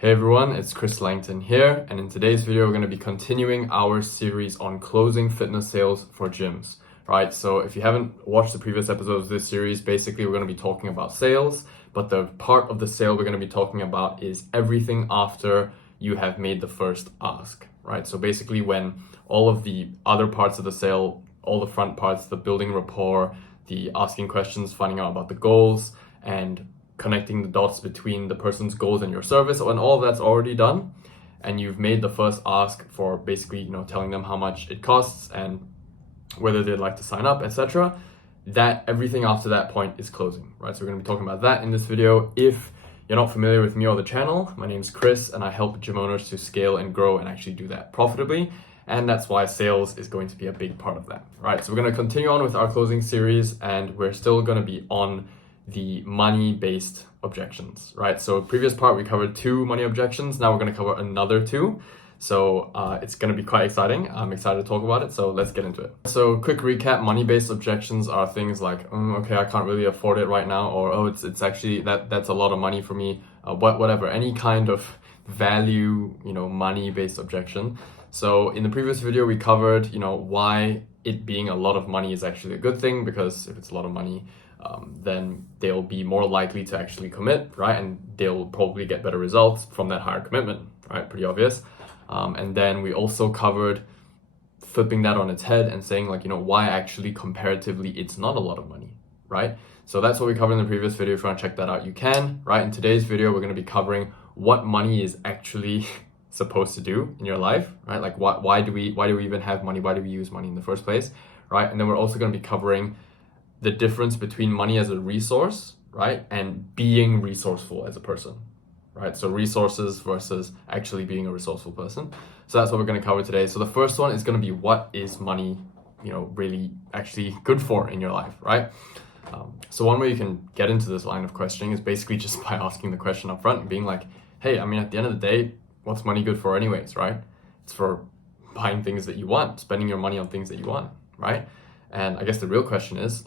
Hey everyone, it's Chris Langton here, and in today's video we're going to be continuing our series on closing fitness sales for gyms, right? So if you haven't watched the previous episodes of this series, basically we're going to be talking about sales, but the part of the sale we're going to be talking about is everything after you have made the first ask, right? So basically when all of the other parts of the sale, all the front parts, the building rapport, the asking questions, finding out about the goals, and connecting the dots between the person's goals and your service, when all of that's already done and you've made the first ask for basically, telling them how much it costs and whether they'd like to sign up, etc., that everything after that point is closing, right? So we're going to be talking about that in this video. If you're not familiar with me or the channel, my name's Chris and I help gym owners to scale and grow and actually do that profitably. And that's why sales is going to be a big part of that, right? So we're going to continue on with our closing series and we're still going to be on the money-based objections, right? So previous part, we covered 2 money objections. Now we're going to cover another 2. So it's going to be quite exciting. I'm excited to talk about it. So let's get into it. So quick recap, money-based objections are things like, okay, I can't really afford it right now. Or, oh, it's actually, that's a lot of money for me. Whatever, any kind of value, money-based objection. So in the previous video, we covered, why it being a lot of money is actually a good thing, because if it's a lot of money, then they'll be more likely to actually commit, right? And they'll probably get better results from that higher commitment, right? Pretty obvious. And then we also covered flipping that on its head and saying why actually comparatively it's not a lot of money, right? So that's what we covered in the previous video. If you want to check that out, you can, right? In today's video, we're going to be covering what money is actually supposed to do in your life, right? Like why do we even have money? Why do we use money in the first place, right? And then we're also going to be covering the difference between money as a resource, right, and being resourceful as a person, right? So resources versus actually being a resourceful person. So that's what we're going to cover today. So the first one is going to be, what is money, really actually good for in your life, right? So one way you can get into this line of questioning is basically just by asking the question up front and being like, hey, at the end of the day, what's money good for anyways, right? It's for buying things that you want, spending your money on things that you want, right? And I guess the real question is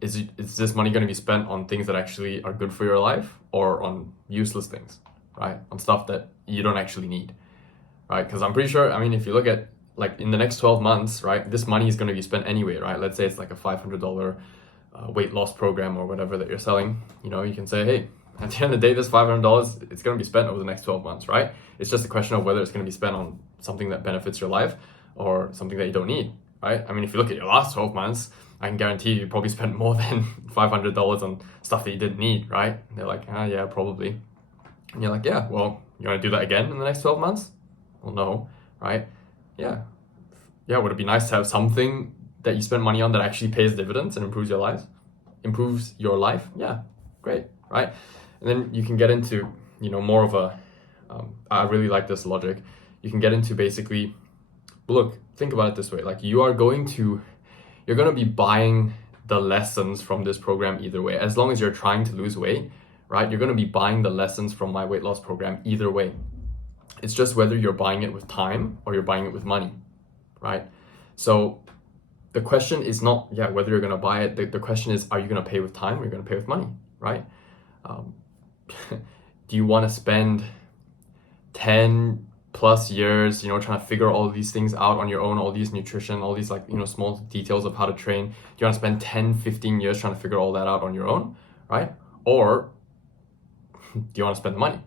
is this money going to be spent on things that actually are good for your life, or on useless things, right? On stuff that you don't actually need, right? Because I'm pretty sure, if you look at in the next 12 months, right, this money is going to be spent anyway, right? Let's say it's like a $500 weight loss program or whatever that you're selling. You can say, hey, at the end of the day, this $500, it's going to be spent over the next 12 months, right? It's just a question of whether it's going to be spent on something that benefits your life or something that you don't need, right? If you look at your last 12 months, I can guarantee you probably spent more than $500 on stuff that you didn't need, right? And they're like, yeah, probably. And you're like, yeah, well, you want to do that again in the next 12 months? Well, no, right? Yeah, would it be nice to have something that you spend money on that actually pays dividends and improves your life? Yeah, great, right? And then you can get into, more of a, I really like this logic. You can get into basically, look, think about it this way. You're going to be buying the lessons from this program either way. As long as you're trying to lose weight, right? You're going to be buying the lessons from my weight loss program either way. It's just whether you're buying it with time or you're buying it with money, right? So the question is not, whether you're going to buy it. The question is, are you going to pay with time or are you going to pay with money, right? Do you want to spend 10 plus years, trying to figure all of these things out on your own, all these nutrition, all these small details of how to train? Do you want to spend 10, 15 years trying to figure all that out on your own, right? Or do you want to spend the money,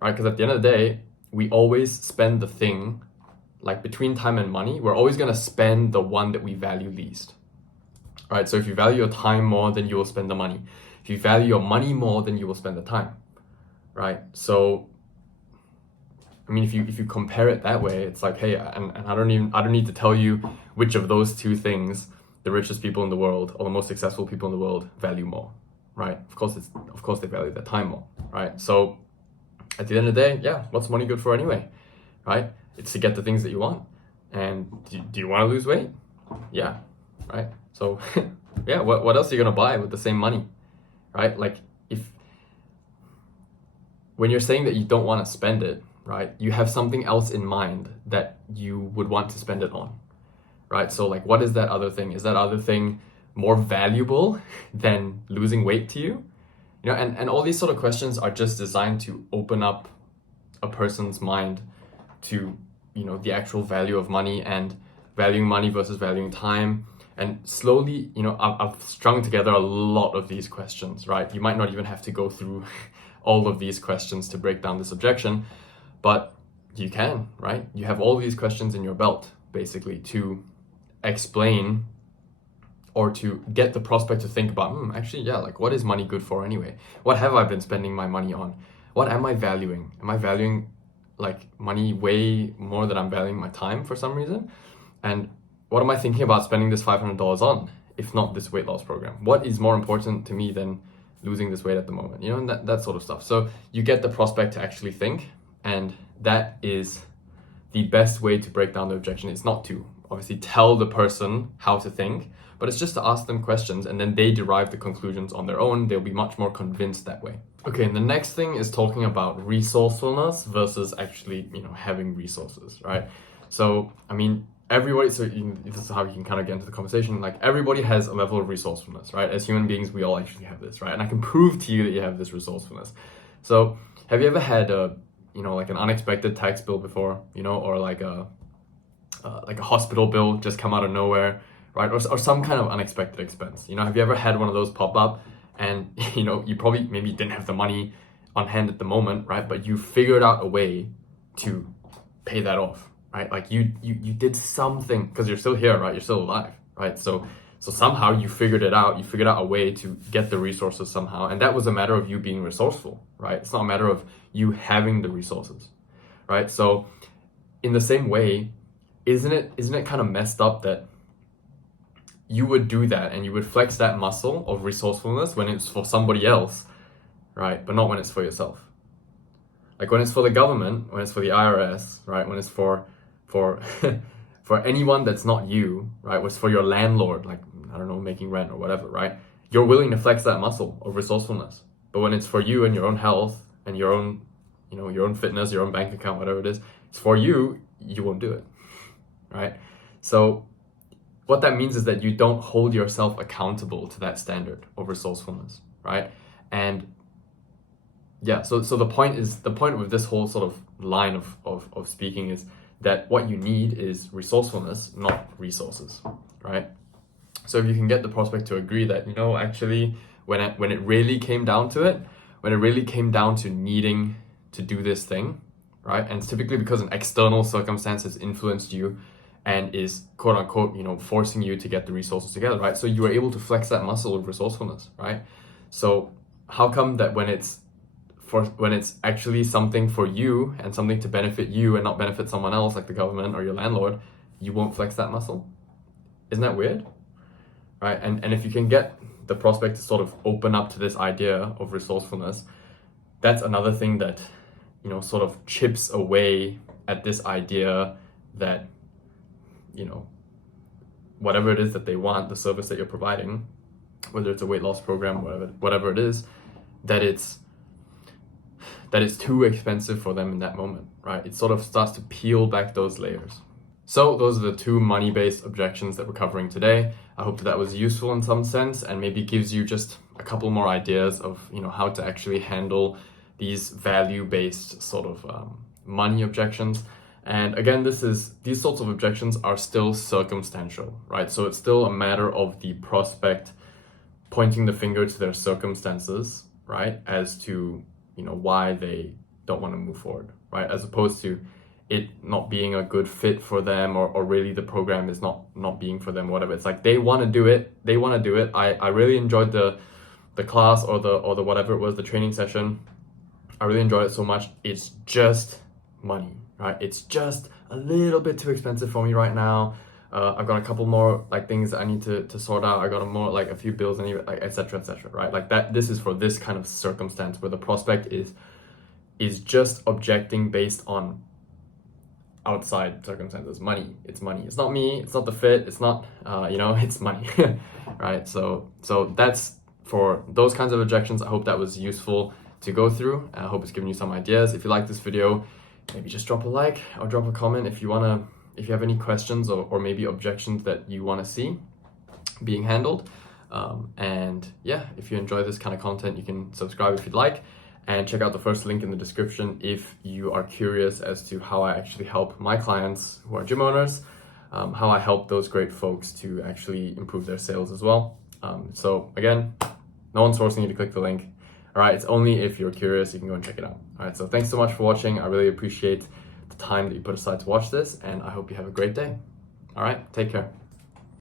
right? Because at the end of the day, we always spend the thing, between time and money, we're always going to spend the one that we value least, right? So if you value your time more, then you will spend the money. If you value your money more, then you will spend the time, right? So if you compare it that way, it's like, hey, and I don't need to tell you which of those 2 things the richest people in the world or the most successful people in the world value more, right? Of course they value their time more, right? So at the end of the day, what's money good for anyway, right? It's to get the things that you want. And do you want to lose weight? Yeah, right? So what else are you gonna buy with the same money, right? When you're saying that you don't want to spend it, right, you have something else in mind that you would want to spend it on, right? So what is that other thing? Is that other thing more valuable than losing weight to you? And all these sort of questions are just designed to open up a person's mind to, the actual value of money and valuing money versus valuing time. And slowly, I've strung together a lot of these questions, right? You might not even have to go through all of these questions to break down this objection, but you can, right? You have all these questions in your belt, basically, to explain or to get the prospect to think about, actually, yeah, like, what is money good for anyway? What have I been spending my money on? What am I valuing? Am I valuing like money way more than I'm valuing my time for some reason? And what am I thinking about spending this $500 on, if not this weight loss program? What is more important to me than losing this weight at the moment? And that sort of stuff. So you get the prospect to actually think, and that is the best way to break down the objection. It's not to obviously tell the person how to think, but it's just to ask them questions, and then they derive the conclusions on their own. They'll be much more convinced that way. Okay, and the next thing is talking about resourcefulness versus actually, having resources, right? So, everybody, this is how you can kind of get into the conversation, like everybody has a level of resourcefulness, right? As human beings, we all actually have this, right? And I can prove to you that you have this resourcefulness. So have you ever had like an unexpected tax bill before, or like a hospital bill just come out of nowhere, right? Or some kind of unexpected expense. Have you ever had one of those pop up and, you probably maybe didn't have the money on hand at the moment, right? But you figured out a way to pay that off, right? Like you did something because you're still here, right? You're still alive, right? So somehow you figured it out. You figured out a way to get the resources somehow. And that was a matter of you being resourceful, right? It's not a matter of you having the resources, right? So in the same way, isn't it kind of messed up that you would do that and you would flex that muscle of resourcefulness when it's for somebody else, right? But not when it's for yourself. Like when it's for the government, when it's for the IRS, right? When it's for for anyone that's not you, right? When it's for your landlord, like, I don't know, making rent or whatever, right? You're willing to flex that muscle of resourcefulness. But when it's for you and your own health and your own, your own fitness, your own bank account, whatever it is, it's for you, you won't do it, right? So what that means is that you don't hold yourself accountable to that standard of resourcefulness, right? And yeah, so the point with this whole sort of line of speaking is that what you need is resourcefulness, not resources, right? So if you can get the prospect to agree that, actually, when it really came down to it, when it really came down to needing to do this thing, right? And it's typically because an external circumstance has influenced you and is quote unquote, forcing you to get the resources together, right? So you are able to flex that muscle of resourcefulness, right? So how come that when it's actually something for you and something to benefit you and not benefit someone else like the government or your landlord, you won't flex that muscle? Isn't that weird? Right? And if you can get the prospect to sort of open up to this idea of resourcefulness, that's another thing that, sort of chips away at this idea that, whatever it is that they want, the service that you're providing, whether it's a weight loss program, whatever it is, that it's too expensive for them in that moment, right? It sort of starts to peel back those layers. So those are the two money-based objections that we're covering today. I hope that was useful in some sense and maybe gives you just a couple more ideas of, how to actually handle these value-based sort of money objections. And again, these sorts of objections are still circumstantial, right? So it's still a matter of the prospect pointing the finger to their circumstances, right? As to, why they don't want to move forward, right? As opposed to it not being a good fit for them or really the program is not being for them, whatever. It's like they want to do it. I really enjoyed the class or the whatever it was, the training session. I really enjoyed it so much. It's just money, right? It's just a little bit too expensive for me right now. I've got a couple more like things that I need to sort out. I got a few bills and like etc., right? Like that. This is for this kind of circumstance where the prospect is just objecting based on outside circumstances. Money. It's money. It's not me. It's not the fit. It's not it's money, right? So that's for those kinds of objections. I hope that was useful to go through. I hope it's given you some ideas. If you like this video, maybe just drop a like or drop a comment if you have any questions or maybe objections that you want to see being handled. And yeah, if you enjoy this kind of content, you can subscribe if you'd like, and check out the first link in the description if you are curious as to how I actually help my clients who are gym owners, how I help those great folks to actually improve their sales as well. So again, no one's forcing you to click the link. All right, it's only if you're curious, you can go and check it out. All right, so thanks so much for watching. I really appreciate the time that you put aside to watch this, and I hope you have a great day. All right, take care.